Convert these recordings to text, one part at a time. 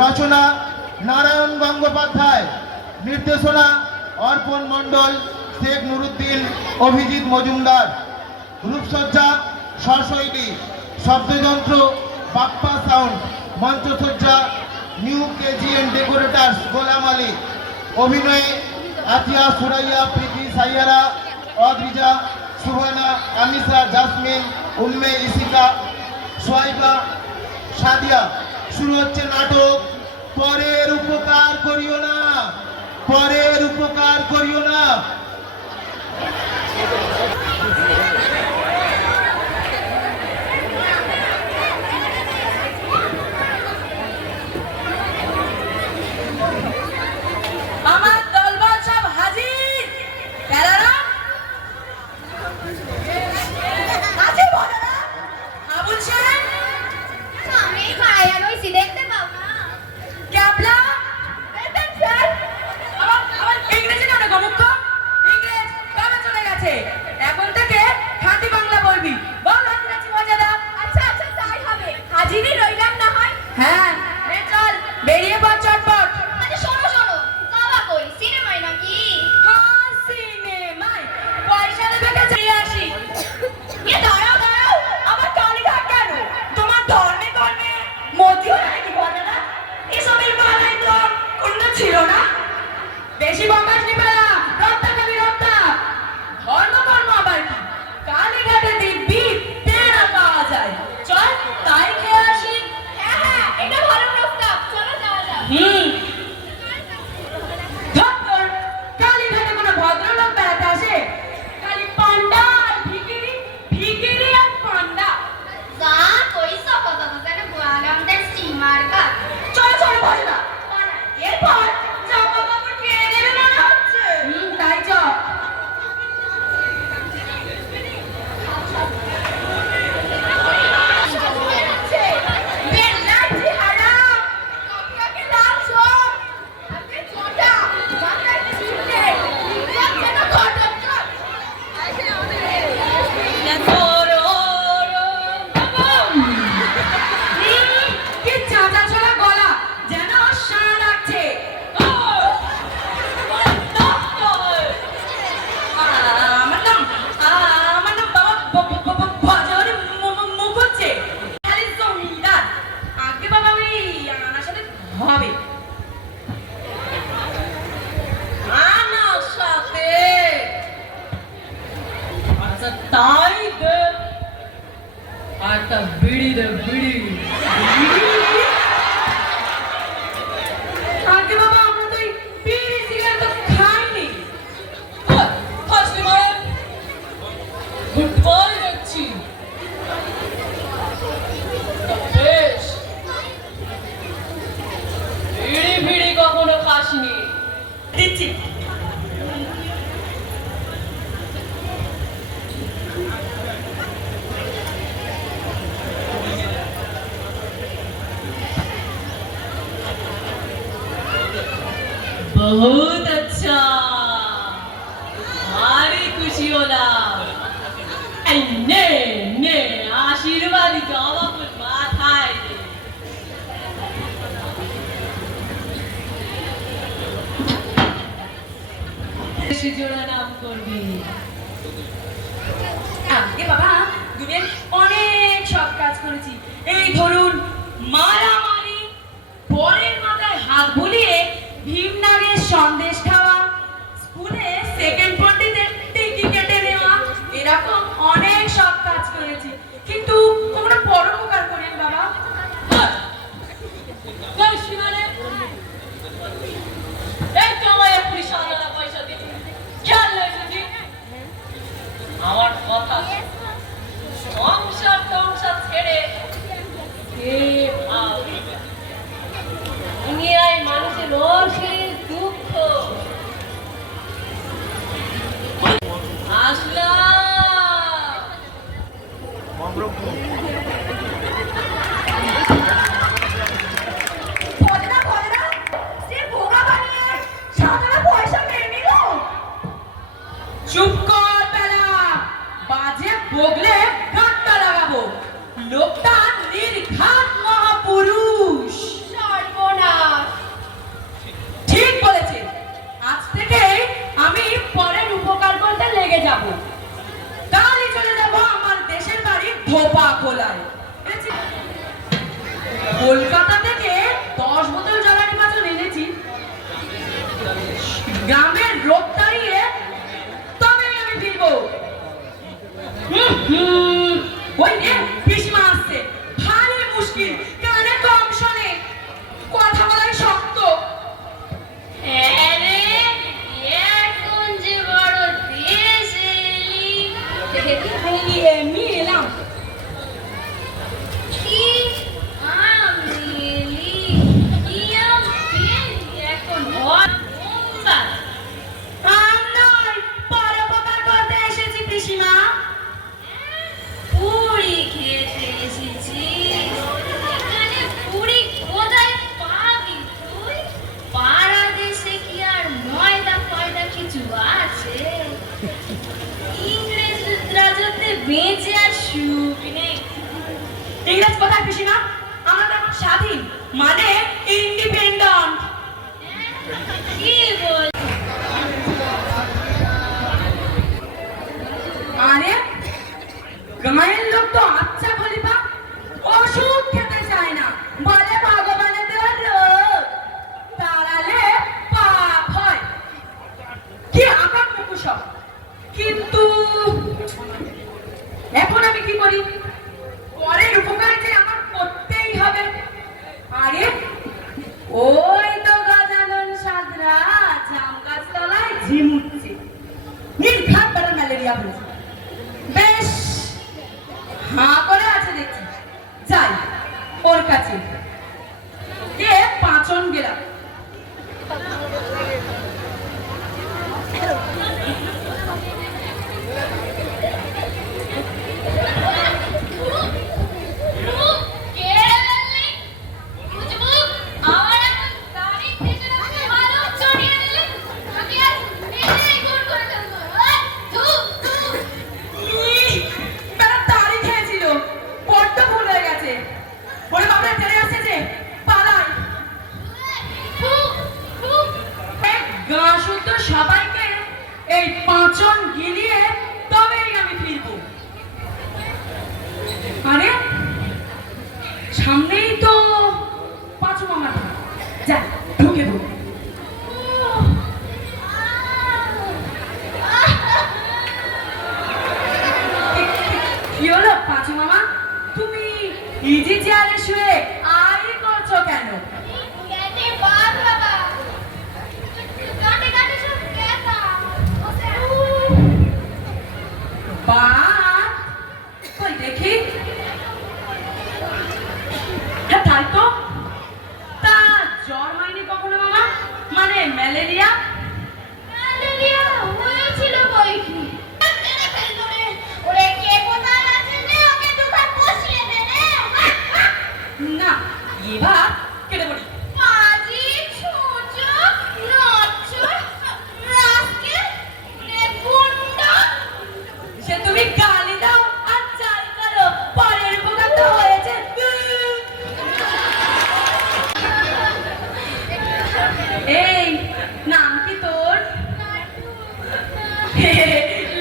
রচনা নারায়ণ গঙ্গোপাধ্যায়, নির্দেশনা অর্পণ মণ্ডল, শেখ নুরুদ্দিন, অভিজিৎ মজুমদার। রূপসজ্জা স্বশৈলী, শব্দযন্ত্র বাপ্পা সাউন্ড, মঞ্চসজ্জা new KGN decorators Golam Ali. অভিনয়ে আতিয়া, সুরাইয়া, প্রীতি, সাইয়ারা, অদ্রিজা, সুহানা, আমিসা, জাসমিন, উম্মে, ইসিকা, সোয়াইবা, সাদিয়া। শুরু হচ্ছে নাটক পরের উপকার করিও না, পরের উপকার করিও না। আমার দলবল সব হাজির। প্যারারা আছে বড়রা। আবুল সাহেব আমি মায়া নইছি, দেখতে পাও না? ক্যাবলা বেতন স্যার। আবার ইংরেজি না গমুখ। ইংরেজ কবে চলে গেছে? এখন থেকে খাঁটি বাংলা বলবি। বল হাজিরাছি মজাদা। আচ্ছা আচ্ছা, তাই হবে। হাজিরই রইলাম না হয়। হ্যাঁ নে চল, বেরিয়ে পড় চটপট। আচ্ছা শোনো শোনো, কাবা কই সিনেমায় নাকি? হ্যাঁ সিনেমায়। পয়সা দেবে কে চলে আসি। এ দাঁড়াও দাঁড়াও, আবার কালীঘাট কেন? তোমার ধর্মে কর্মে মতি হলো নাকি বড়রা? এসবের বালাই তো কোনো ছিল না। বেশি বকাস নিবে না, রক্তা খাবি রক্তা। ধর্ম কর্ম আবার কি? কালীঘাটে দিব্যি তেরা পাওয়া যায়। চল তাই খেয়ে আসি। হ্যাঁ হ্যাঁ, এটা ভালো প্রস্তাব, চলো যাওয়া যাক। ধর কালীঘাটে কোনো ভদ্রলোক বেড়াতে আসে? খালি পান্ডা আর ভিখিরি, ভিখিরি আর পান্ডা। যা কইছো কত যেন গোয়ালন্দের স্টিমার কা। চলো চলো ভজনা। এরপর জামা কাপড় কিনে নেবে মনে হচ্ছে। তাই চ। বেল্লাচি হারাম, কাকিয়াকে লাছো। আপনি ছোটা, জানলাই ছিটে, ইজ্জত যেন ঘটক চল। কি চাঁচা ছোড়া গলা, যেন সাঁ লাগছে। আমার নাম বাবা ভজনী মুখুজ্জে, খালি জমিদার। আগে বাবা ওই আমার সাথে হবে। আমার সাথে? আচ্ছা তাই দে। একটা বিড়ি দে, বিড়ি। আগে বাবা আমরা তো এই বিড়ি সিগারেট তো খাইনি। ফার্স্ট মানে গুড বয় দেখছি। বেশ, বিড়ি বিড়ি কখনো খাসনি। দিচ্ছি। बहुत अच्छा, भारी खुशी होला। ने ने आशीर्वाद जावा कुछ माथाय दे। বেশি জোড়া নাম করবি। আগে বাবা দুনিয়ার অনেক সব কাজ করেছি। এই ধরুন মারামারি, বরের মাথায় হাত বুলিয়ে ভীমনাগের সন্দেশ খাওয়া, স্কুলে সেকেন্ড পন্ডিতের টিকি কেটে নেওয়া, এরকম অনেক সব কাজ করেছি। কিন্তু তোমরা পরোপকার করেন বাবা। আমার কথা সংসার টংসার ছেড়ে মানে ইন্ডিপেন্ডেন্ট। কি বল? আরে গায়ের লোক তো আচ্ছা খলিফা, ওষুধ খেতে চায় না, বলে ভগবানের দেওয়া রোগ তাড়ালে পাপ হয়। কি আকার মুখু সব। কিন্তু এখন আমি কি করি? পরের উপকার যে আমার করতেই হবে। আরে ওই তো গাজানন সাদরা জাম গাছ তলায় ঝিমুচ্ছে, নির্ঘাত বেড়া ম্যালেরিয়া হয়েছে। বেশ হাঁ করে আছে দেখছি, যাই ওর কাছে গিয়ে পাঁচন গেলাম। বেড়া তাড়ি খেয়েছিল, বড্ড ভুল হয়ে গেছে। ওরে বাবা চলে আসছে যে, পালাই। গা শুদ্ধ সবাইকে এই পাঁচন গিলিয়ে তবেই আমি ফিরবো। আরে সামনেই তো পাঁচু মামা, যা ঢুকে পড়ো। কি হলো পাঁচু মামা, তুমি ইজি চেয়ারে শুয়ে আই করছো কেন? বাত কই দেখি। হ্যাঁ তাই তো। তা জ্বর হয়নি কখনো মামা? মানে ম্যালেরিয়া? হয়েছিল বই কি? ওরে কে কোথায় আছে রে? ওকে দুবার বসিয়ে দে রে। না এবার কেটে পড়ি। পাজি ছুঁচো নচো রাস্কে রে গুন্ডা। সে তুমি গালি দাও আর চাই করো, পরের উপকার তো হয়েছে। এই নাম কি তোর?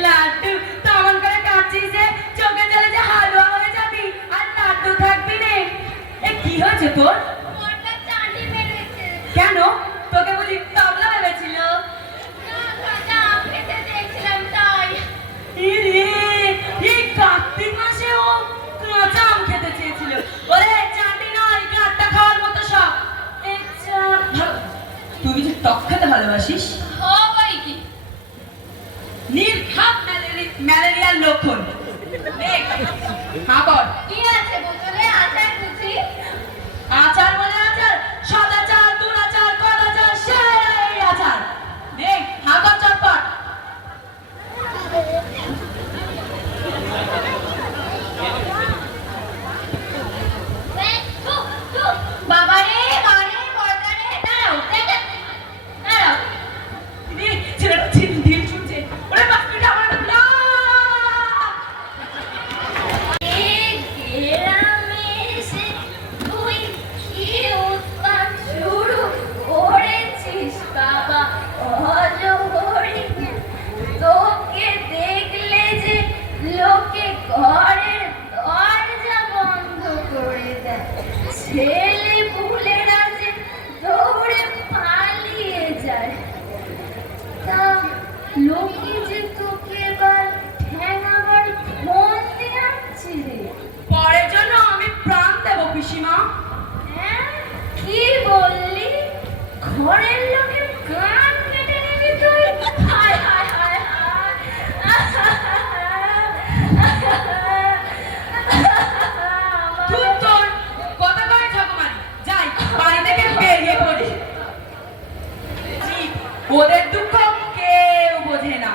লাড্ডু। তেমন করে কাটছিস যে চোখে জলে যে হালুয়া হয়ে যাবি আর লাড্ডু থাকবি নে। এ কি হয়েছে তোর? ওটা চাঁদি মেরেছে। কেন? তোকে বুঝি তবলা ভেবেছিল? না কাকা খেতে দেখছিলাম তাই। ইরে, এই কার্তিক মাসে ও কাঁচা আম খেতে চেয়েছিল। ওরে চাঁদি নয়, গাঁটটা খাওয়ার মতো সব। তুই যে টক খেতে ভালোবাসিস? হবই কি? নির্ঘাত ম্যালেরিয়ার লক্ষণ। দেখ হা কর। কি আছে বোতলে? আচার বুঝি? আচার বলে আচার, সদাচার দুরাচার কদাচার সেই আচার। দেখ হা কর চটপট। বাবারে বারে বর্দারে দাঁড়াও দাঁড়াও। রে, ছেলেটা ঢিল ছুটছে। ওরে বাস্তুটা আমার না। গ্রামে এসে তুই কি উৎপাত শুরু করেছিস বাবা অজগরি? তোকে দেখলে যে লোকে ঘরের দরজা বন্ধ করে দেয়, ছেলে পুলেরা যে দৌড়ে পালিয়ে যায়। তা লোকে যে তোকে এবার ঠ্যাঙাবার ফোন দিয়ে আসছি রে। পরের জন্য আমি প্রাণ দেব পিসিমা। হ্যাঁ কি বললি? ঘরের লোকের কান কেটে নিবি তুই? হায় হায় হায় তুই তোর কথা কয়ে ঠাকুমারি, যাই বাড়ি থেকে বেরিয়ে পড়ি। ওদের দুঃখ কেউ বোঝে না।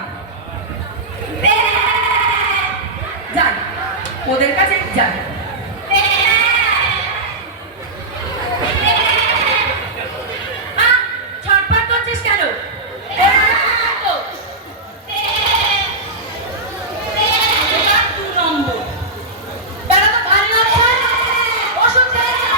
যাই ওদের কাছে যাই। ছটফট করছিস কেন? নম্বর বেড়া তো ভারী লাগছে, ওষুধ খেয়েছে।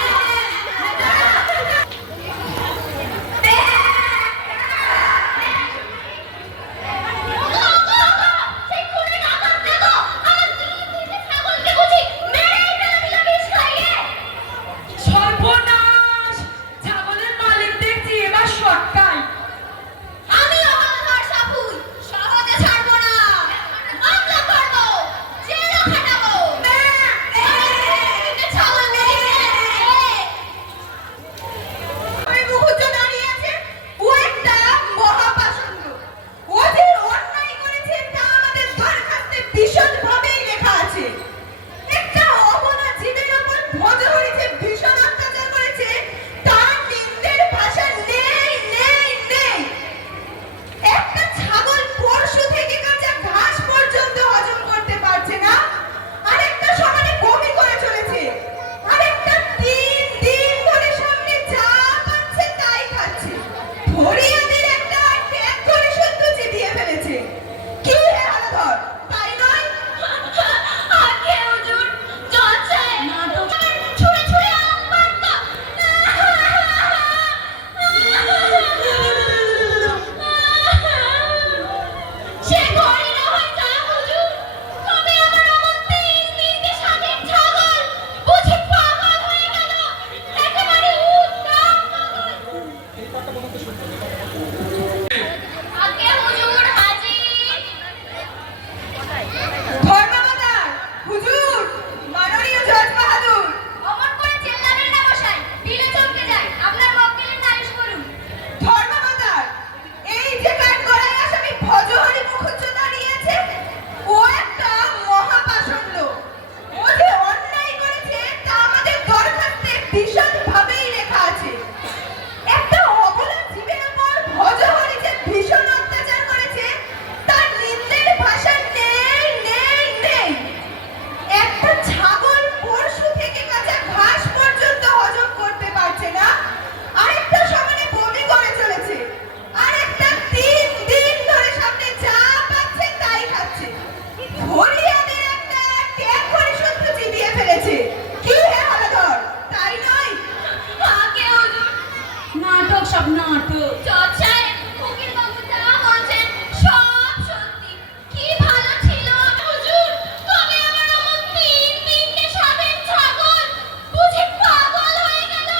সব নাটক। চর্চায় ফকির বাবু যা বলছেন সব সত্যি। কি ভালো ছিল হুজুর, তবে আমার অমন তিনটে সাধের ছাগল বুঝি পাগল হয়ে গেল,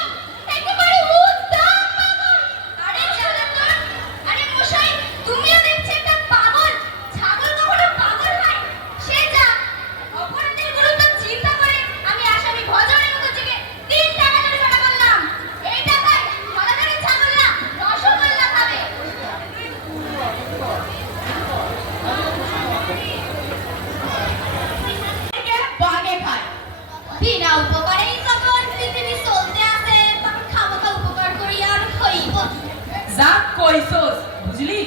একেবারে উদ্দাম পাগল। আরে জানেন তো, আরে মশাই তুমিও দেখছি একটা পাগল। ছাগল কখনো পাগল হয়? সে যা, অপরাধের গুরুত্ব চিন্তা করে আমি আসামি ভজনের মতো থেকে 3 টাকা জরিমানা করলাম। এই টাকায় ধরাধারি ছাগল না রসগোল্লা খাবে। একে বাগে খায়। বিনা উপকারেই যখন পৃথিবী চলতে আছে, তখন খামোখা উপকার করি আর হইব। যা কইছস, বুঝলি?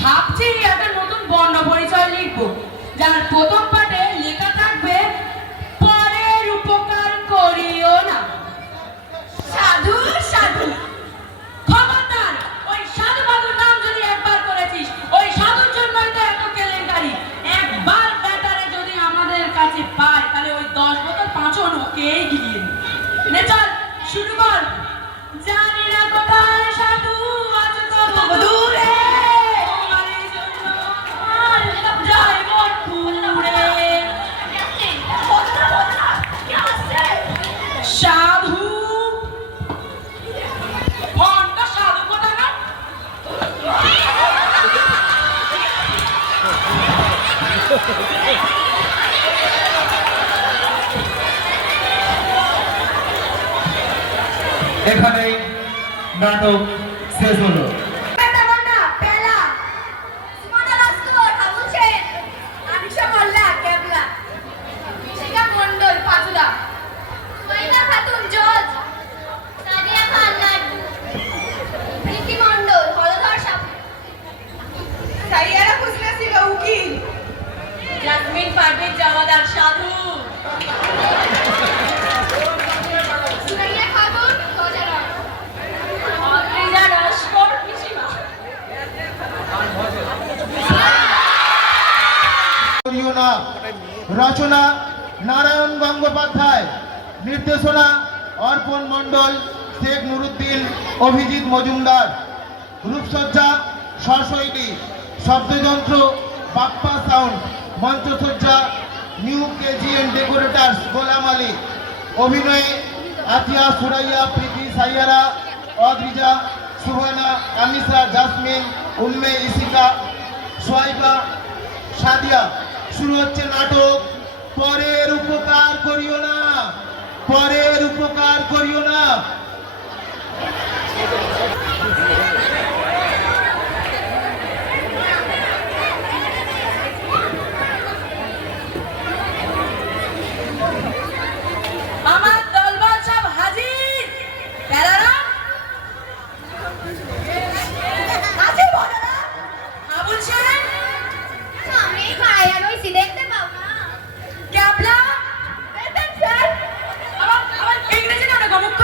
ভাবছি একটা নতুন বর্ণ পরিচয় লিখবো, যার প্রথম পাঠে লেখা থাকবে পরের উপকার করিও না। সাধু সাধু, খবরদার! ওই সাধু বাবুর নাম যদি একবার করেছিস, ওই সাধুর জন্যই তো এত কেলেঙ্কারি। একবার ব্যাটারে যদি আমাদের কাছে পায়, তাহলে ওই 10 বোতল পাঁচন ওকেই গিলিয়ে দিই। নে চল, শুরু কর। জানি না কোথায় সাধু আছে কত দূরে, তোমারই জন্য আমার যায় মন পুড়ে। সাধু, ভণ্ড সাধু কোথাকার? এখানেই নাটক শেষ হলো। পেলা বন্যা, পেলা। সুমনা রাষ্ট্র, হাবুল সেন, আনিশা মোল্লা, কেবলা। শিখা মণ্ডল, পাঁচুদা। সুমাইবা খাতুন, জজ। সাদিয়া খান, লাড্ডু। প্রীতি মণ্ডল, হলধর সাপু। সাইয়ারা খুশলা ছিল উকিল। জাসমিন পারভেজ জামাদার সাধু। সুরাইয়া খাতুন, গজারন। অদ্রিজা নস্কর পিসিমা। করিও না। রচনা নারায়ণ গঙ্গোপাধ্যায়, নির্দেশনা অর্পণ মণ্ডল, শেখ নুরুদ্দিন, অভিজিৎ মজুমদার। রূপসজ্জা সরস্বতী, শব্দযন্ত্র বাপ্পা সাউন্ড, মঞ্চসজ্জা new KGN decorators Golam Ali. অভিনয়ে আতিয়া, সুরাইয়া, প্রীতি, সাইয়ারা, অদ্রিজা, সুহানা, আমিসা, জাসমিন, উম্মে, ইসিকা, সোয়াইবা, সাদিয়া। শুরু হচ্ছে নাটক পরের উপকার করিও না। পরের উপকার করিও না। আমার দলবল সব হাজির। পেলারা আছে বড়রা। আবুল সেন, সামনেই খায় আর ওই দেখতে পাও না। ক্যাবলা, দেখেন স্যার। আবার ইংরেজি নাটক মুখ্য।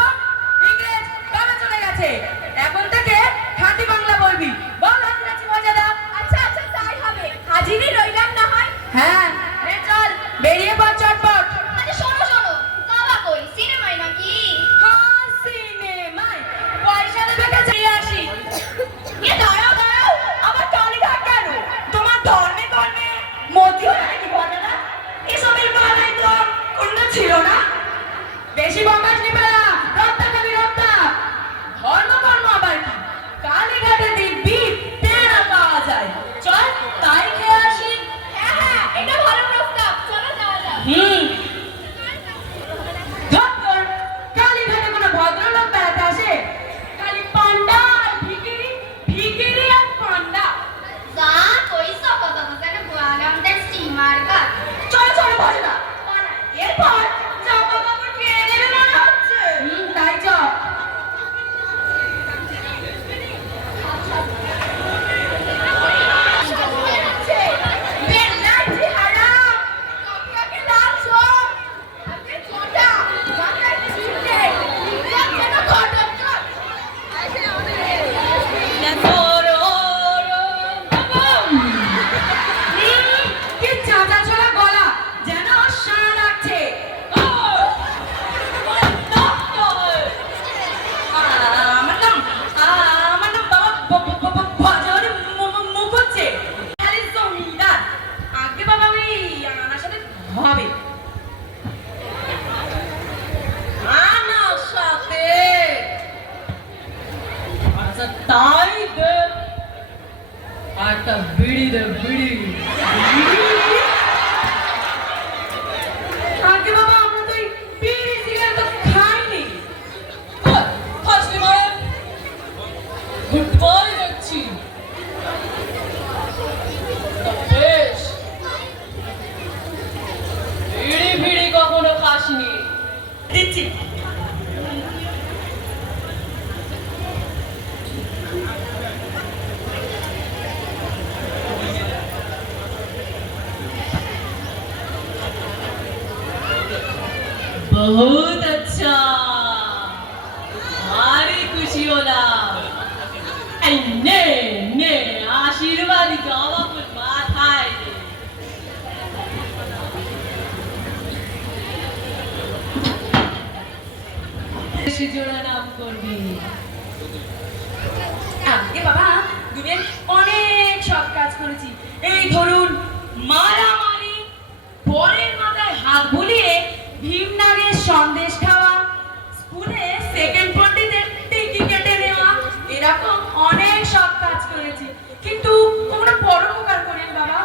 একটা বিড়ি দে বিড়ি। আগে বাবা আমরা তো এই বিড়ি সিগারেট তো খাইনি। ফার্স্টে মারে গুড বয় দেখছি। বেশ বিড়ি বিড়ি কখনো খাসনি। দিচ্ছি। बहुत अच्छा, भारी खुशी होला। ने ने आशीर्वाद जावा कुछ बात है। বেশি জোড়া নাম করবি। আগে বাবা দুদিন অনেক সব কাজ করেছি। এই ধরুন মারামারি, পরের মাথায় হাত বুলিয়ে ভীমনাগের সন্দেশ খাওয়া, স্কুলে সেকেন্ড পন্ডিতের টিকি কেটে নেওয়া, এরকম অনেক সব কাজ করেছি, কিন্তু কোনো পরোপকার করেন বাবা।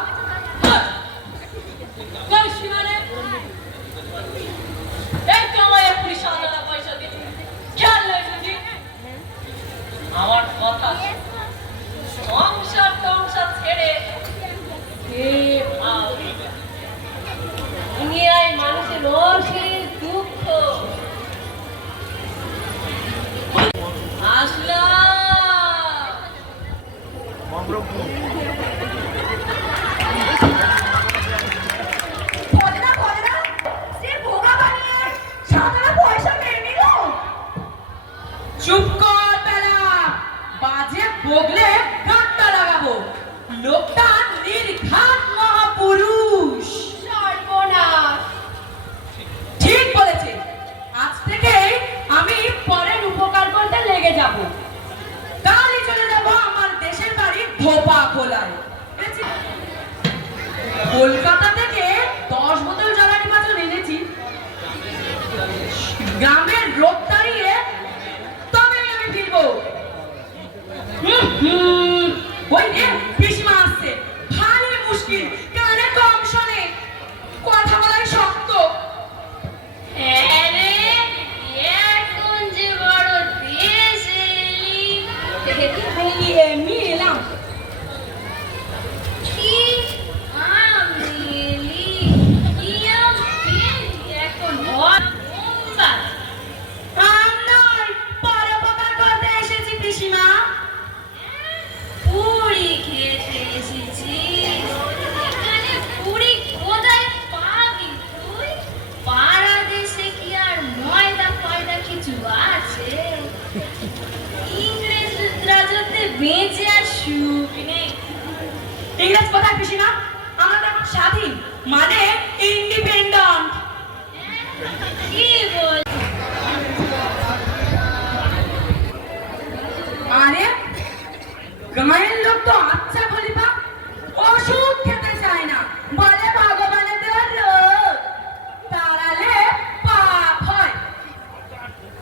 আমার কথা সংসার টংসার ছেড়ে দুনিয়ায় মানুষের অশেষ দুঃখ চুপ কর বেলা, বাজে বগলে গাঁটটা লাগাবো। লোকটা নির্ঘাত মহাপুরুষ। সর্বনাশ। ঠিক বলেছে, আজ থেকে আমি পরের উপকার করতে লেগে যাব। কালই চলে যাব আমার দেশের বাড়ি ধোপা খোলায়। কলকাতা থেকে 10 বোতল জ্বালানি মাত্র এনেছি। গ্রামের রোগ তাড়িয়ে তবে আমি ফিরবো। ওই রে পিসিমা আসছে, ভারী মুশকিল, কানে কম শোনে, কথা বলাই শক্ত। আরে এখন যে বড় দেশ এলি। এমনি এলাম। কি আমি এলি? কি আমি এখন ঘর বোম্বা। আম নয়, পরোপকার করতে এসেছি পিসিমা। পুরি খেতে এসেছিস? এখানে পুরি কোথায় পাবি তুই? পাড়া দেশে কি আর ময়দা ফয়দা কিছু আছে? ইংরেজ রাজত্বে বেঁচে আর সুখ নেই। ইংরেজ কোথায় পিসিমা? আমরা তো এখন স্বাধীন, মানে ইন্ডিপেন্ডেন্ট। কি বল? আরে গায়ের লোক তো আচ্ছা খলিফা, ওষুধ খেতে চায় না, বলে ভগবানের দেওয়ার রোগ তাড়ালে পাপ হয়।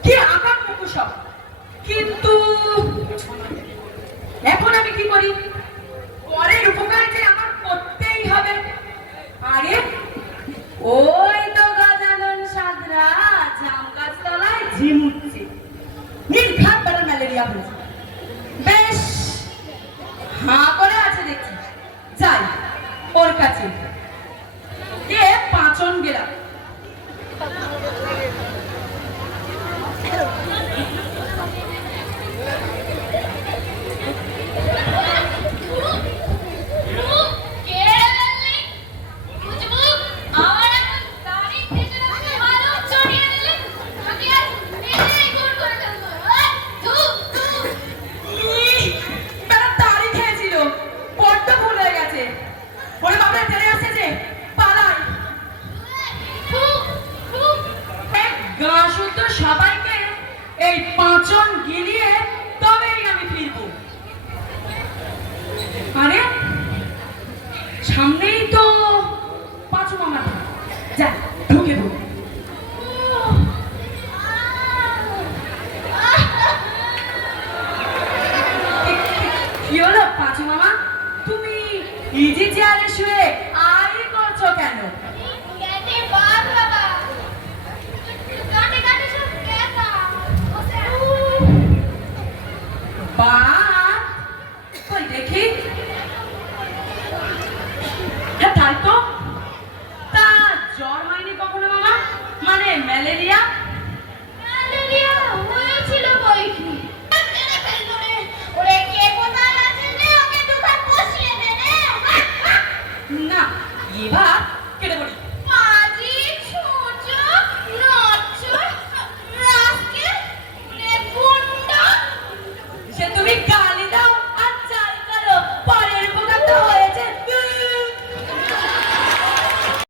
কি আকার মুখু সব। কিন্তু এখন আমি কি করি? পরের উপকার যে আমার করতেই হবে। আরে ওই তো গাজানন সাদরা জাম গাছ তলায় ঝিমুচ্ছে, নির্ঘাত বেড়া ম্যালেরিয়া হয়েছে। বেশ হাঁ করে আছে দেখছি, যাই ওর কাছে গিয়ে পাঁচন গেলাম।